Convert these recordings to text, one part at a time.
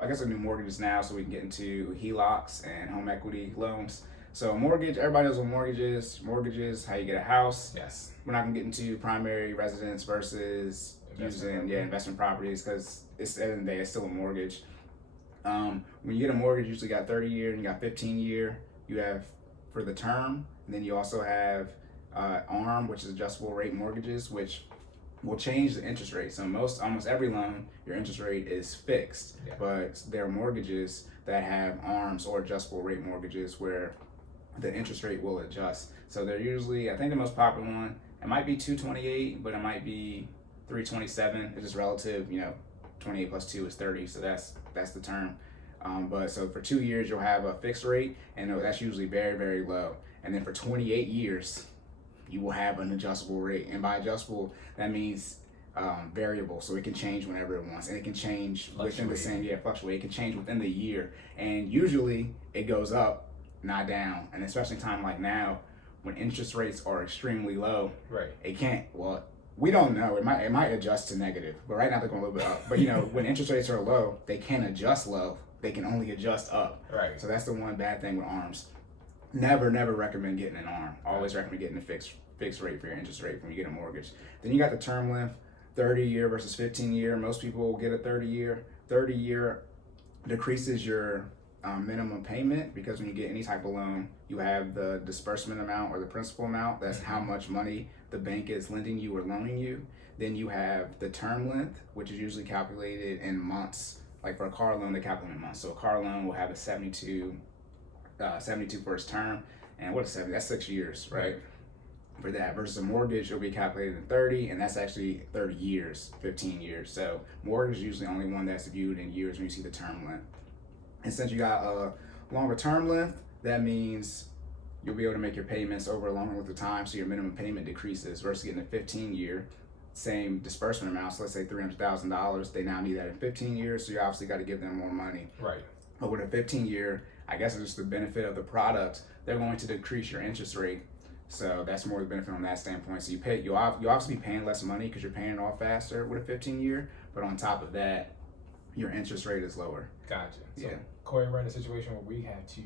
I guess, new mortgages now, so we can get into HELOCs and home equity loans. So mortgage, everybody knows what mortgages, how you get a house. Yes. We're not gonna get into primary residence versus investment properties, because it's at the end of the day, it's still a mortgage. When you get a mortgage, you usually got 30-year and you got 15-year. You have for the term, and then you also have ARM, which is adjustable rate mortgages, which will change the interest rate. So almost every loan, your interest rate is fixed, but there are mortgages that have ARMs or adjustable rate mortgages where the interest rate will adjust. So they're usually, I think the most popular one, it might be 228, but it might be 327. It's just relative, 28 plus 2 is 30, so that's the term. But so for 2 years, you'll have a fixed rate, and that's usually very, very low. And then for 28 years, you will have an adjustable rate. And by adjustable, that means variable, so it can change whenever it wants, and it can change within the same year. Fluctuate. It can change within the year, and usually it goes up, not down. And especially in time like now, when interest rates are extremely low, it can't. Well, we don't know. It might adjust to negative, but right now they're going a little bit up. But when interest rates are low, they can't adjust low. They can only adjust up. Right. So that's the one bad thing with ARMs. Never recommend getting an ARM. Always recommend getting a fixed rate for your interest rate when you get a mortgage. Then you got the term length, 30-year versus 15-year. Most people will get a 30-year. 30-year decreases your minimum payment, because when you get any type of loan, you have the disbursement amount or the principal amount. That's how much money the bank is lending you or loaning you. Then you have the term length, which is usually calculated in months. Like for a car loan, they calculate in months. So a car loan will have a 72 for its term, and what is 70? That's 6 years, right? For that, versus a mortgage, it'll be calculated in 30, and that's actually 30 years, 15 years. So mortgage is usually only one that's viewed in years when you see the term length. And since you got a longer term length, that means you'll be able to make your payments over a longer length of time, so your minimum payment decreases, versus getting a 15-year, same disbursement amount. So let's say $300,000, they now need that in 15 years, so you obviously got to give them more money. Right. But with a 15-year, I guess it's just the benefit of the product, they're going to decrease your interest rate. So that's more the benefit on that standpoint. So you'll obviously be paying less money because you're paying it off faster with a 15-year, but on top of that, your interest rate is lower. Gotcha. So, Yeah. Cory, we're in a situation where we have to,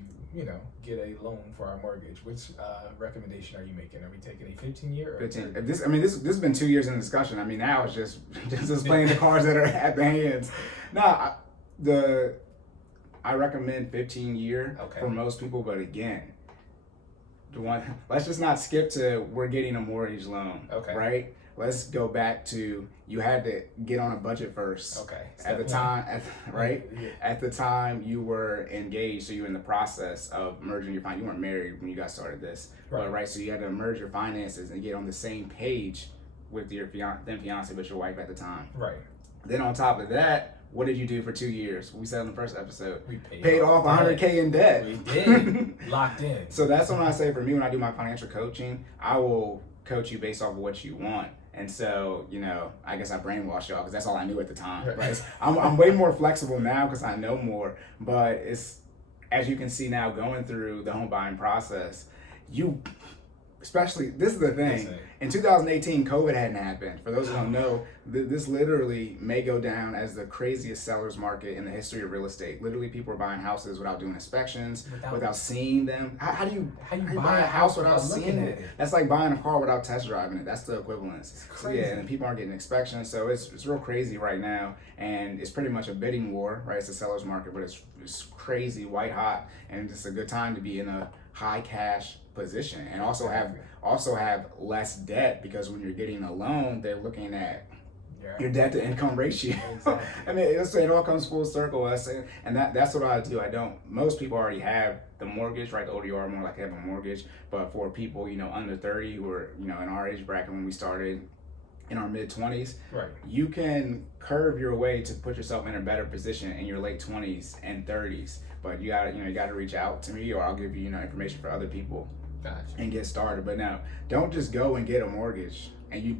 get a loan for our mortgage. Which recommendation are you making? Are we taking a 15-year? 15. This has been 2 years in discussion. I mean, now it's just playing the cards that are at the hands. Now, I recommend 15-year for most people, but again, let's just not skip to we're getting a mortgage loan, right? Let's go back to you had to get on a budget first. At the time, At the time you were engaged, so you were in the process of merging your finances. You weren't married when you guys started this, but so you had to merge your finances and get on the same page with your fiance, but your wife at the time. Right. Then on top of that, what did you do for 2 years? We said in the first episode, we paid off $100K in debt. We did. Locked in. So that's when I say, for me, when I do my financial coaching, I will coach you based off of what you want. And so, I guess I brainwashed y'all because that's all I knew at the time. Right? I'm way more flexible now because I know more. But it's, as you can see now, going through the home buying process, especially, this is the thing. In 2018, COVID hadn't happened. For those who don't know, this literally may go down as the craziest seller's market in the history of real estate. Literally, people are buying houses without doing inspections, without seeing them. How do you buy a house without seeing it? That's like buying a car without test driving it. That's the equivalence. It's crazy. So, and people aren't getting inspections. So it's real crazy right now. And it's pretty much a bidding war, right? It's a seller's market, but it's crazy, white hot. And it's a good time to be in a high cash position, and also have less debt, because when you're getting a loan, they're looking at your debt to income ratio. Exactly. I mean, it all comes full circle. And that's what I do. Most people already have the mortgage, right? The older you are, more likely to have a mortgage. But for people, under 30 who are, in our age bracket when we started, in our mid-20s, you can curve your way to put yourself in a better position in your late 20s and 30s. But you gotta reach out to me, or I'll give you, information for other people. Gotcha. And get started. But now, don't just go and get a mortgage and you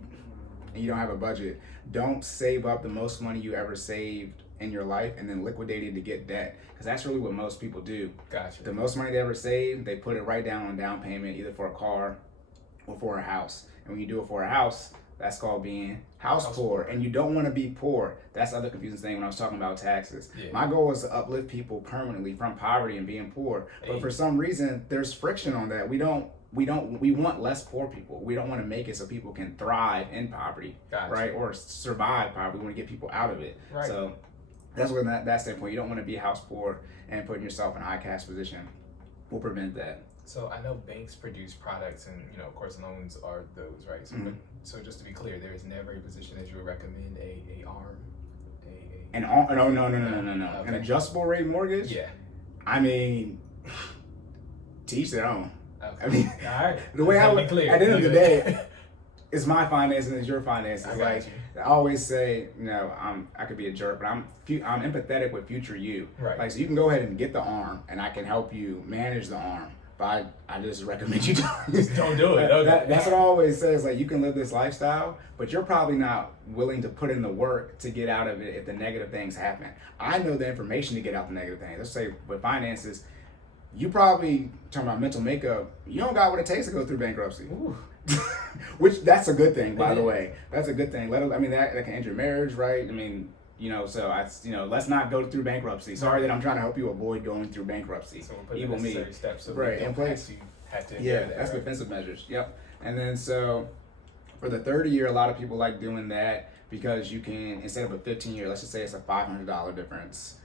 don't have a budget. Don't save up the most money you ever saved in your life and then liquidate it to get debt, because that's really what most people do. Gotcha. The most money they ever save, they put it right down on down payment, either for a car or for a house. And when you do it for a house, That's called being house poor. And you don't want to be poor. That's the other confusing thing when I was talking about taxes. Yeah. My goal is to uplift people permanently from poverty and being poor. But for some reason, there's friction on that. We want less poor people. We don't want to make it so people can thrive in poverty, right? Or survive poverty. We want to get people out of it. Right. So that's where that standpoint, you don't want to be house poor and putting yourself in a high cash position. We'll prevent that. So I know banks produce products, and of course, loans are those, right? So, so just to be clear, there is never a position that you would recommend a ARM, no. Okay. An adjustable rate mortgage. Yeah. I mean, teach their own. Okay. I mean, all right. The way at the end of the day, it's my finances and it's your finances. I always say, I could be a jerk, but I'm empathetic with future you. Right. Like, so you can go ahead and get the ARM, and I can help you manage the ARM. But I just recommend you just don't do it. Okay. That's what I always say. Is like, you can live this lifestyle, but you're probably not willing to put in the work to get out of it if the negative things happen. I know the information to get out the negative things. Let's say with finances, you probably, talking about mental makeup, you don't got what it takes to go through bankruptcy. Which, that's a good thing, by the way. That's a good thing. That can end your marriage, right? I mean, so let's not go through bankruptcy. Sorry that I'm trying to help you avoid going through bankruptcy. So we'll put the necessary steps in place. Have to that's defensive measures. Yep. And then so for the 30 year, a lot of people like doing that because you can, instead of a 15 year, let's just say it's a $500 difference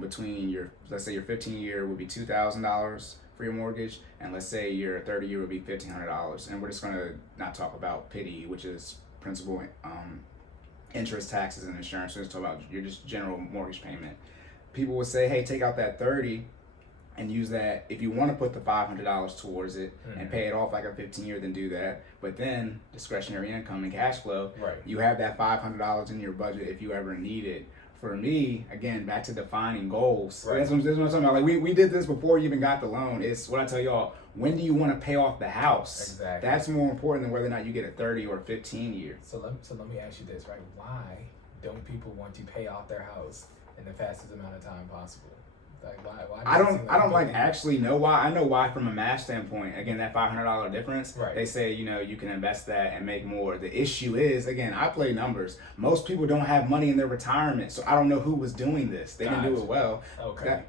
between let's say your 15 year would be $2,000 for your mortgage, and let's say your 30 year would be $1,500. And we're just gonna not talk about PITI, which is principal, interest, taxes, and insurance. So just talk about your just general mortgage payment. People would say, hey, take out that 30 and use that. If you want to put the $500 towards it and pay it off like a 15 year, then do that. But then discretionary income and cash flow, you have that $500 in your budget if you ever need it. For me, again, back to defining goals. That's what I'm talking about. Like we did this before you even got the loan. It's what I tell y'all. When do you want to pay off the house? Exactly. That's more important than whether or not you get a 30 or 15 year. So let me ask you this, right? Why don't people want to pay off their house in the fastest amount of time possible? Like why I don't actually know why. I know why from a math standpoint. Again, that $500 difference. Right. They say you can invest that and make more. The issue is, again, I play numbers. Most people don't have money in their retirement, so I don't know who was doing this. They didn't do it well. Okay.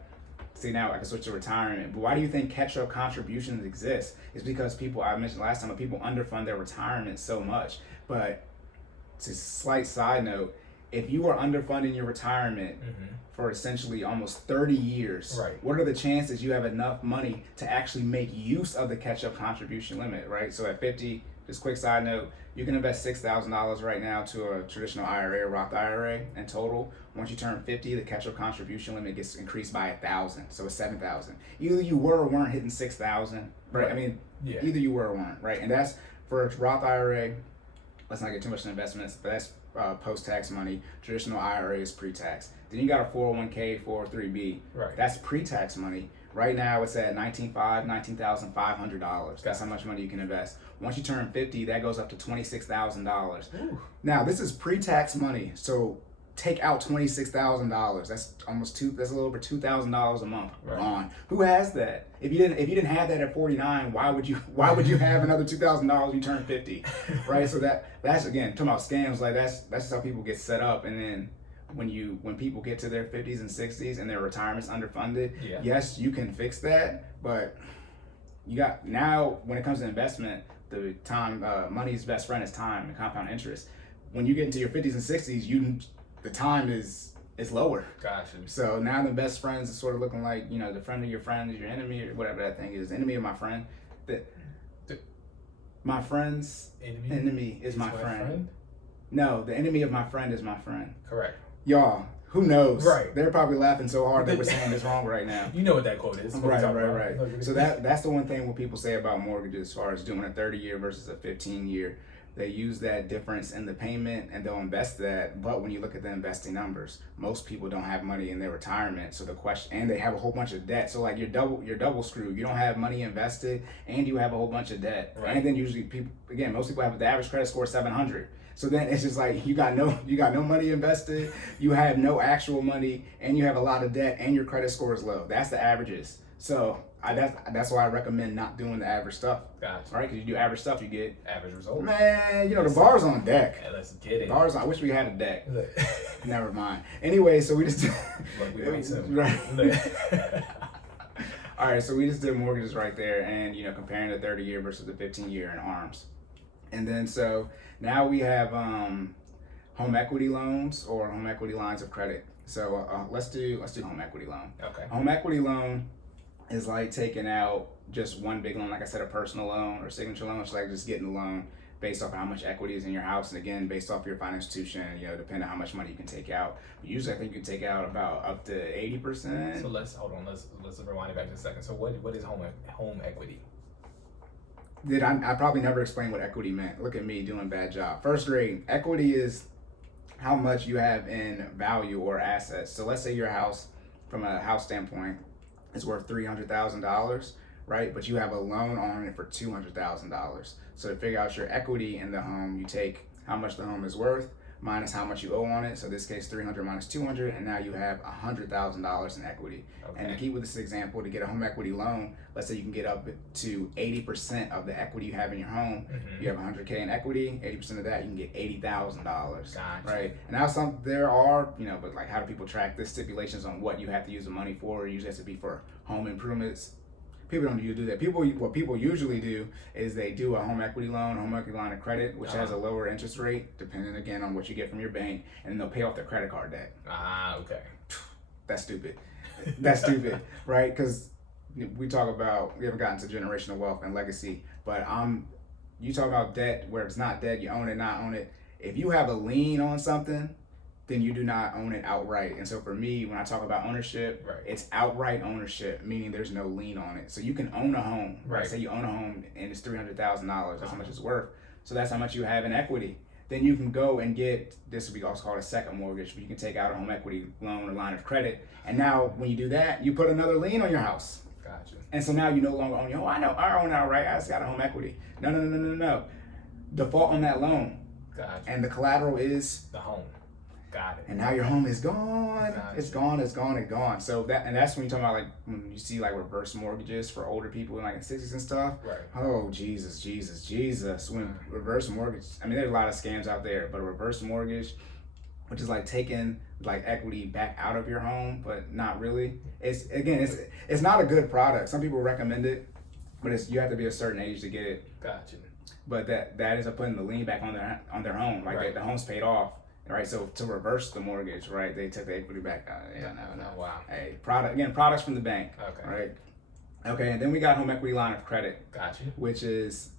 See, now I can switch to retirement. But why do you think catch-up contributions exist? It's because people, I mentioned last time, people underfund their retirement so much. But it's a slight side note. If you are underfunding your retirement for essentially almost 30 years, what are the chances you have enough money to actually make use of the catch-up contribution limit, right? So at 50, just quick side note, you can invest $6,000 right now to a traditional IRA or Roth IRA in total. Once you turn 50, the catch-up contribution limit gets increased by 1,000, so it's 7,000. Either you were or weren't hitting 6,000, right? I mean, either you were or weren't, right? And that's for a Roth IRA. Let's not get too much in investments, but that's post-tax money. Traditional IRA is pre-tax. Then you got a 401k, 403b. That's pre-tax money. Right now it's at $19,500. That's how much money you can invest. Once you turn 50, that goes up to $26,000. Now this is pre-tax money, so take out $26,000. That's that's a little over $2,000 a month on. Who has that? If you didn't have that at 49, why would you have another $2,000 when you turn 50? Right? So that's again talking about scams. Like that's just how people get set up. And then when people get to their 50s and 60s and their retirement's underfunded, yes, you can fix that, but you got, now when it comes to investment, the time, money's best friend is time and compound interest. When you get into your 50s and 60s, the time is lower. Gotcha. So now the best friends is sort of looking like, the friend of your friend is your enemy, or whatever that thing is. The enemy of my friend. My friend's enemy is my friend. No, the enemy of my friend is my friend. Correct. Y'all, who knows? Right. They're probably laughing so hard they were saying this wrong right now. You know what that quote is. Right. So that's the one thing when people say about mortgages as far as doing a 30-year versus a 15-year. They use that difference in the payment and they'll invest that. But when you look at the investing numbers, most people don't have money in their retirement. So the question, and they have a whole bunch of debt. So like you're double screwed. You don't have money invested and you have a whole bunch of debt. Right. And then usually most people have the average credit score 700. So then it's just like you got no money invested, you have no actual money, and you have a lot of debt, and your credit score is low. That's the averages. So That's why I recommend not doing the average stuff. Gotcha. Right? Because you do average stuff, you get average results. Man, the bar's on deck. Hey, let's get it. I wish we had a deck. Never mind. Anyway, so we just Look, we might soon. Right. All right, so we just did mortgages right there, and comparing the 30-year versus the 15-year in ARMs, and then so now we have home equity loans or home equity lines of credit. So let's do home equity loan. Okay. Home equity loan is like taking out just one big loan, like I said, a personal loan or signature loan. It's like just getting a loan based off how much equity is in your house, and again, based off your financial institution, depending on how much money you can take out. But usually, I think you can take out about up to 80%. So let's rewind it back just a second. So what is home equity? I probably never explained what equity meant. Look at me doing a bad job. First grade, equity is how much you have in value or assets. So let's say your house, from a house standpoint, is worth $300,000, right? But you have a loan on it for $200,000. So to figure out your equity in the home, you take how much the home is worth minus how much you owe on it. So in this case, 300 minus 200, and now you have $100,000 in equity. Okay. And to keep with this example, to get a home equity loan, let's say you can get up to 80% of the equity you have in your home. Mm-hmm. You have 100K in equity. 80% of that, you can get $80,000. Gotcha. Right. And now there are, but like, how do people track this? Stipulations on what you have to use the money for. It usually has to be for home improvements. People don't usually do that. What people usually do is they do a home equity loan, a home equity line of credit, which has a lower interest rate, depending again on what you get from your bank, and they'll pay off their credit card debt. Okay. That's stupid. That's stupid, right? Because we haven't gotten to generational wealth and legacy, but you talk about debt where it's not debt, you own it, not own it. If you have a lien on something, then you do not own it outright. And so for me, when I talk about ownership, right, it's outright ownership, meaning there's no lien on it. So you can own a home, right? Say you own a home and it's $300,000, that's how much it's worth. So that's how much you have in equity. Then you can go and get, this would be also called a second mortgage, but you can take out a home equity loan or line of credit. And now when you do that, you put another lien on your house. Gotcha. And so now you no longer own your home. I know, I own it outright, I just got a home equity. No. Default on that loan. Gotcha. And the collateral is? The home. Got it. And now your home is gone. Gotcha. It's gone. So that's when you talk about, like, when you see like reverse mortgages for older people in like the 60s and stuff. Right. Oh, Jesus. When reverse mortgage, I mean, there's a lot of scams out there, but a reverse mortgage, which is like taking like equity back out of your home, but not really. It's not a good product. Some people recommend it, but you have to be a certain age to get it. Gotcha. But that is putting the lien back on their home. Like, right, the home's paid off. Right, so to reverse the mortgage, right, they took the equity back out. No. Wow. Hey, products from the bank. Okay. Right. Okay, and then we got home equity line of credit. Gotcha. Which is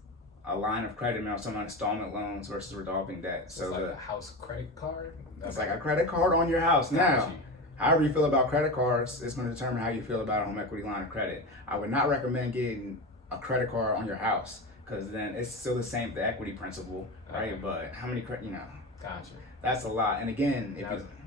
a line of credit on some installment loans versus revolving debt. So it's like a house credit card. It's like a credit card on your house. Now, however you feel about credit cards, it's going to determine how you feel about a home equity line of credit. I would not recommend getting a credit card on your house, because then it's still the same, the equity principle, right? Okay. But how many credit, Gotcha. That's a lot. And again,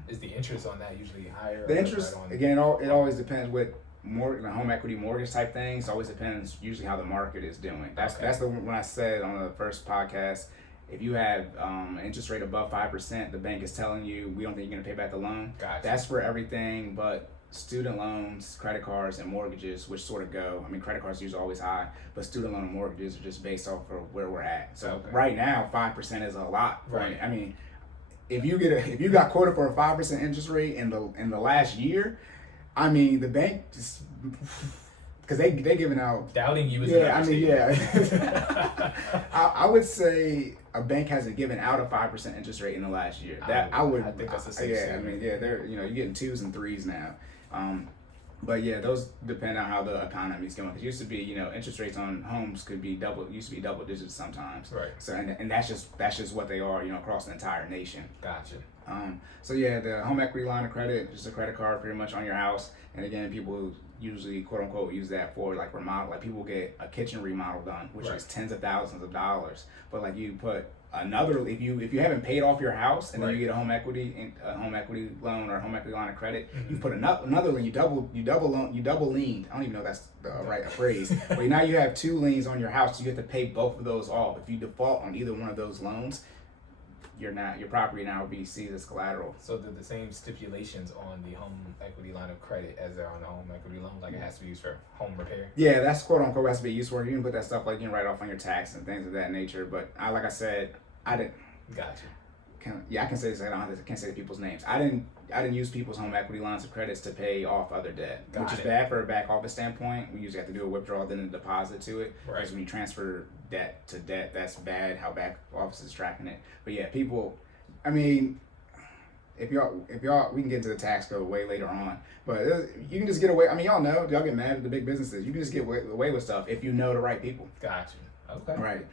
is the interest on that usually higher? The interest, again, it always depends with the home equity mortgage type things. Always depends usually how the market is doing. That's when I said on the first podcast, if you have an interest rate above 5%, the bank is telling you, we don't think you're going to pay back the loan. Gotcha. That's for everything but student loans, credit cards, and mortgages, which sort of go. I mean, credit cards are usually always high, but student loan and mortgages are just based off of where we're at. So right now, 5% is a lot. Right. I mean, if you got quoted for a 5% interest rate in the last year, I mean, the bank just, because they giving out, doubting you is I would say a bank hasn't given out a 5% interest rate in the last year. I think that's a safe statement. I mean, they're you're getting 2s and 3s now. But yeah, those depend on how the economy is going. It used to be, interest rates on homes used to be double digits sometimes. Right. So and that's just what they are, across the entire nation. Gotcha. So yeah, the home equity line of credit, just a credit card pretty much on your house. And again, people usually quote unquote use that for like remodel. Like people get a kitchen remodel done, which is tens of thousands of dollars. But like you put another, if you haven't paid off your house and then you get a home equity loan or a home equity line of credit, you put another lien, you double liened. I don't even know if that's the right phrase. But now you have 2 liens on your house, so you have to pay both of those off. If you default on either one of those loans, your property now will be seized as collateral. So the same stipulations on the home equity line of credit as there on the home equity loan, like it has to be used for home repair. Yeah, that's quote unquote has to be used for. You can put that stuff like you can write off on your tax and things of that nature. But like I said, I didn't. Gotcha. I can say this. I can't say the people's names. I didn't use people's home equity lines of credits to pay off other debt, which is bad for a back office standpoint. We usually have to do a withdrawal, then a deposit to it. Right. Because when you transfer debt to debt, that's bad. How back office is tracking it. But yeah, people. I mean, if y'all, we can get into the tax code way later on. But you can just get away. I mean, y'all know. Y'all get mad at the big businesses. You can just get away with stuff if you know the right people. Gotcha. Okay. Right.